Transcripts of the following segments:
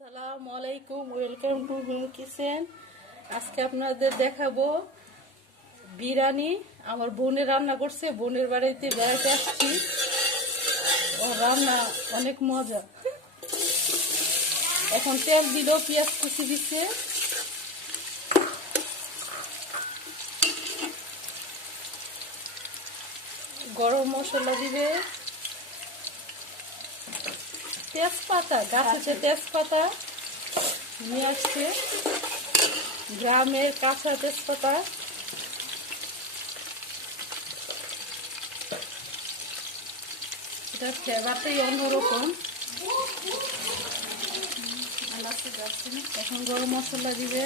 আসসালামু আলাইকুম, welcome to home kitchen. আজকে আপনাদের দেখাবো বিরিয়ানি। আমার বোনের রান্না করছে, বোনের বাড়িতে বেড়াতে আসছি। ও রান্না অনেক মজা। এখন তেল দিল, পেঁয়াজ কুচি দিচ্ছে গরম মশলা দিবে। তেজপাতা গাছেতে তেজপাতা। নিয়ে আসছে। গ্রামের কাঁচা তেজপাতা। এটা ফ্লেভারটাই অন্যরকম। এখন গরম মশলা দিবে।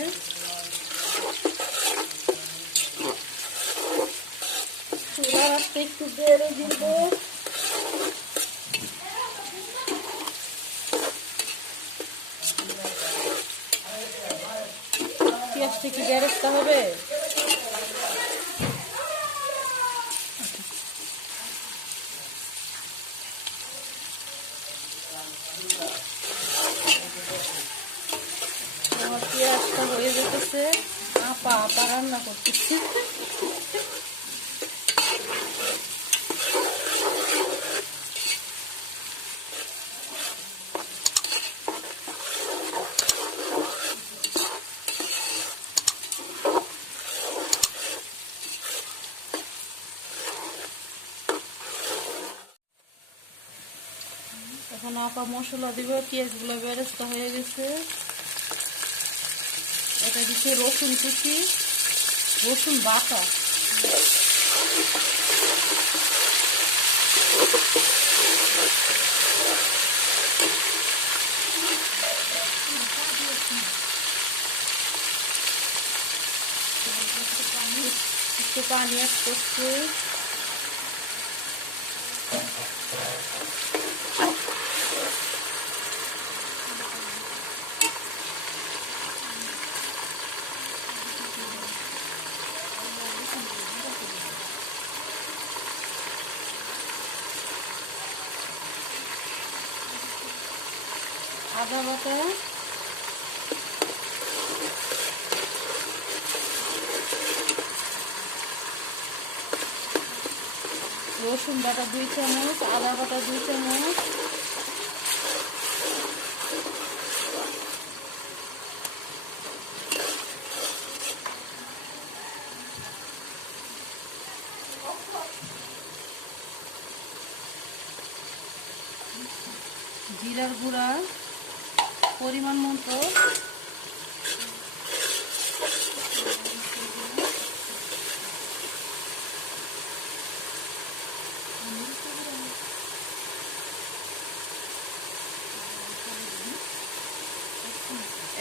একটু বেড়ে দিব। পেঁয়াজটা কি বেরেস্তা হবে? আমার হয়ে যেতেছে। আপা আপা রান্না করতেছি। আপা মশলা দিব, পেঁয়াজগুলো বেরেস্তা হয়ে গেছে। এটা দিচ্ছে রসুন কুচি, রসুন বাটা। একটু পানি অ্যাড করছে আদা বাটা রসুন বাটা দুই চামচ আদা বাটা দুই চামচ। জিরার গুঁড়া। পরিমাণ মতো।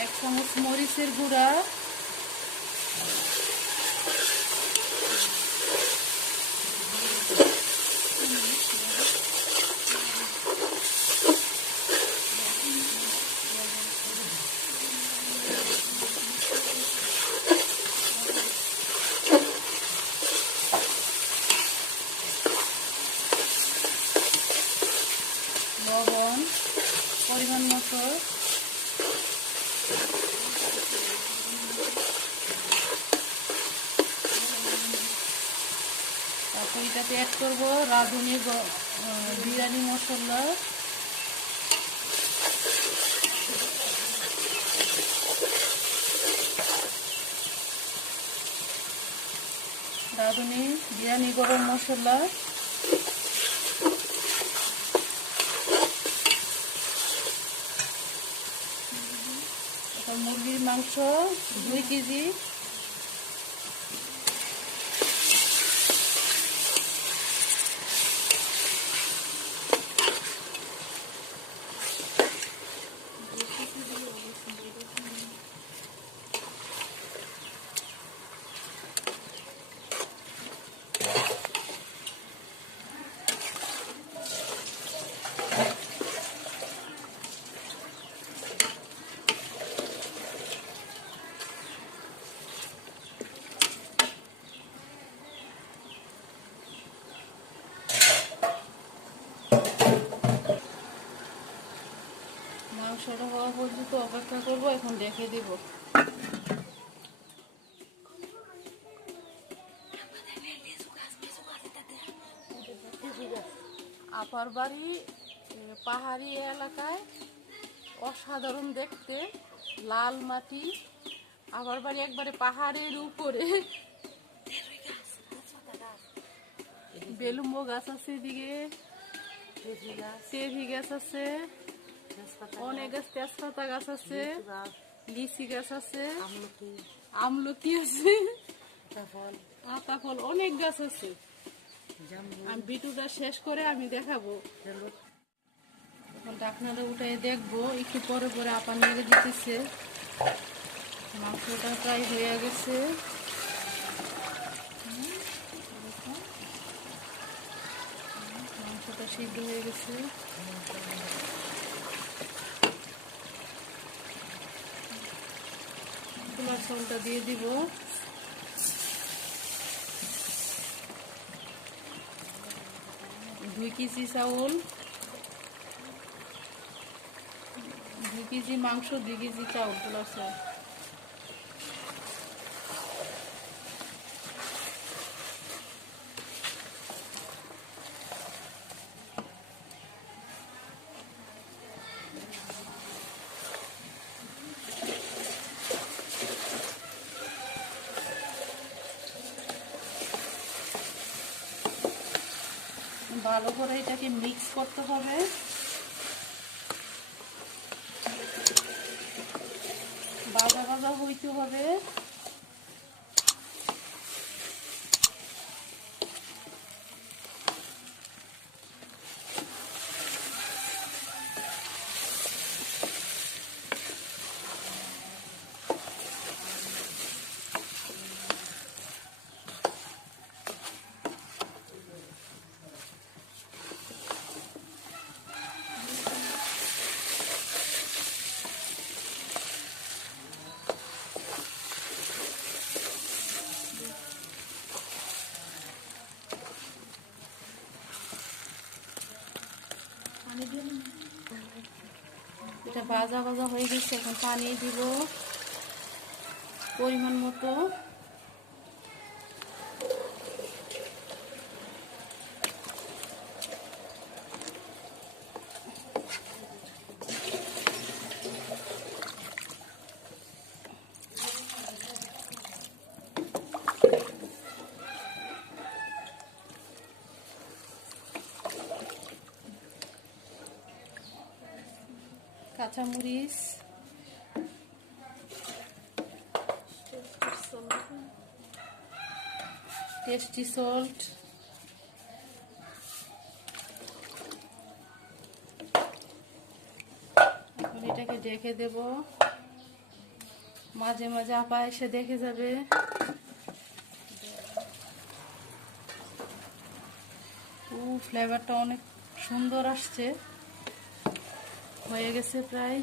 এক চামচ মরিচের গুঁড়া। পরিমাণ মতো। তারপর এটাতে অ্যাড করব রাঁধুনি বিরিয়ানি মশলা। রাঁধুনি বিরিয়ানি গরম মশলা তারপর মুরগির মাংস দুই কেজি দেখে দিব। আপার বাড়ি পাহাড়ি এলাকায় অসাধারণ দেখতে লাল মাটি। আবার বাড়ি একবারে পাহাড়ের উপরে। বেলুম্ব গাছ আছে এদিকে। সেভি গাছ। আছে। অনেক গাছ তেজপাতা গাছ আছে। লিচি গাছ আছে আমলকি। আছে আতা ফল অনেক গাছ আছে। আমি বিটুটা শেষ করে আমি দেখাবো। এখন ডাকনাটা উঠাই দেখব একটু পরে পরে আপা নেড়ে দিতেছে। মাংসটা প্রায় হয়ে গেছে। মাংসটা সিদ্ধ হয়ে গেছে। চাউলটা দিয়ে দিব। দুই কেজি চাউল। দুই কেজি মাংস দুই কেজি চাউল পোলার চাউল ভালো করে এটাকে মিক্স করতে হবে। বাজা বাজা হইতে হবে। এটা ভাজা ভাজা হয়ে গেছে এখন পানি দিব। পরিমাণ মতো। কাঁচামরিচ টেস্টি সল্ট এখন এটাকে ডেকে দেব। মাঝে মাঝে আপা এসে দেখে যাবে। ও ফ্লেভারটা অনেক সুন্দর আসছে। হয়ে গেছে প্রায়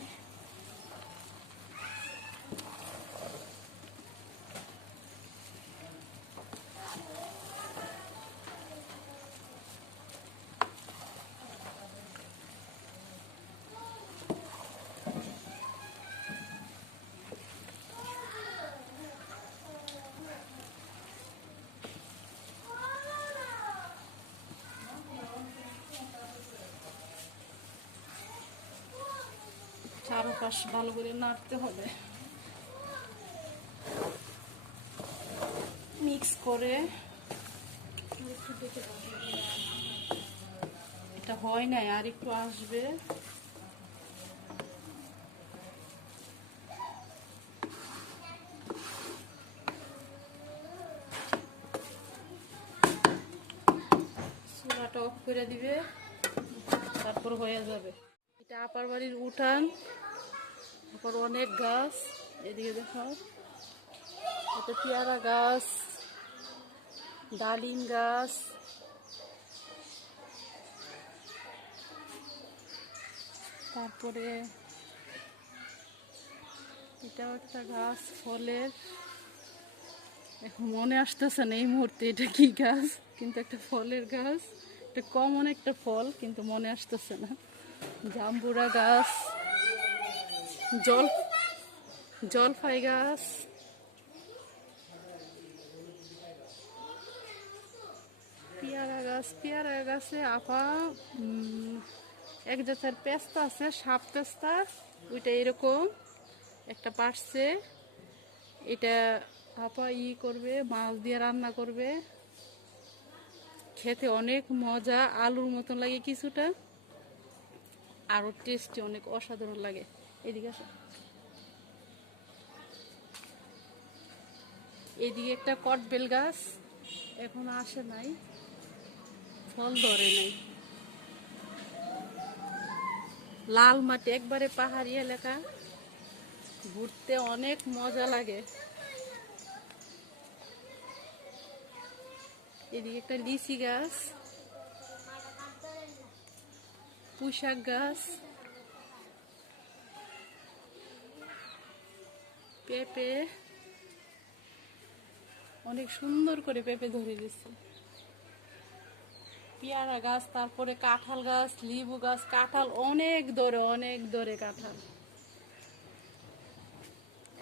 চারোপাশ ভালো করে নাড়তে হবে। মিক্স করে এটা হয় নাই, আর একটু আসবে। চুলাটা অফ করে দিবে, তারপর হয়ে যাবে। এটা আপার বাড়ির উঠান, তারপর অনেক গাছ, এদিকে দেখাও এটা পেয়ারা গাছ, ডালিম গাছ। তারপরে এটাও একটা গাছ, ফলের। এখন মনে আসতেছে না এই মুহূর্তে এটা কি গাছ, কিন্তু একটা ফলের গাছ। এটা কমন একটা ফল, কিন্তু মনে আসতেছে না। জাম্বুরা গাছ, জল জলফাই গাছ। পেয়ারা গাছ, পেয়ারা গাছে আপা এক জাতের পেস্তা আছে, সাপ পেস্তা, ওইটা এরকম, একটা পারছে। এটা আপা ই করবে, মাছ দিয়ে রান্না করবে। খেতে অনেক মজা, আলুর মতন লাগে কিছুটা। আরও টেস্টি অনেক অসাধারণ লাগে। এদিকে আসো। এদিকে একটা কটবেল গাছ এখন আসে নাই। ফল ধরে নাই। লাল মাটি, একবারে পাহাড়ি এলাকা। ঘুরতে অনেক মজা লাগে। এদিকে একটা লিচি গাছ। পুঁশাক গাছ পেঁপে অনেক সুন্দর করে পেঁপে ধরে দিচ্ছে পেয়ারা গাছ, তারপরে কাঁঠাল গাছ, লিবু গাছ, কাঁঠাল অনেক দরে অনেক দরে কাঁঠাল।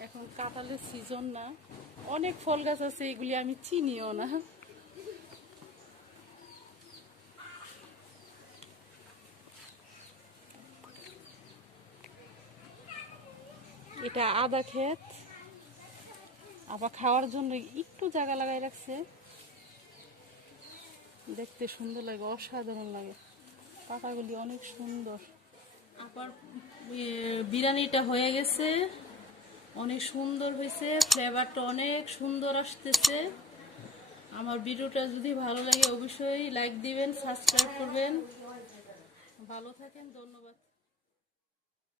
এখন কাঁঠালের সিজন না। অনেক ফল গাছ আছে, এগুলি আমি চিনিও না। এটা আদা ক্ষেত। আবার খাওয়ার জন্য একটু জায়গা লাগাই রাখছে। দেখতে সুন্দর লাগে, অসাধারণ লাগে। পাতাগুলি অনেক সুন্দর। আবার বিরিয়ানিটা হয়ে গেছে। অনেক সুন্দর হয়েছে, ফ্লেভারটা অনেক সুন্দর আসতেছে। আমার ভিডিওটা যদি ভালো লাগে, অবশ্যই লাইক দিবেন, সাবস্ক্রাইব করবেন। ভালো থাকেন, ধন্যবাদ।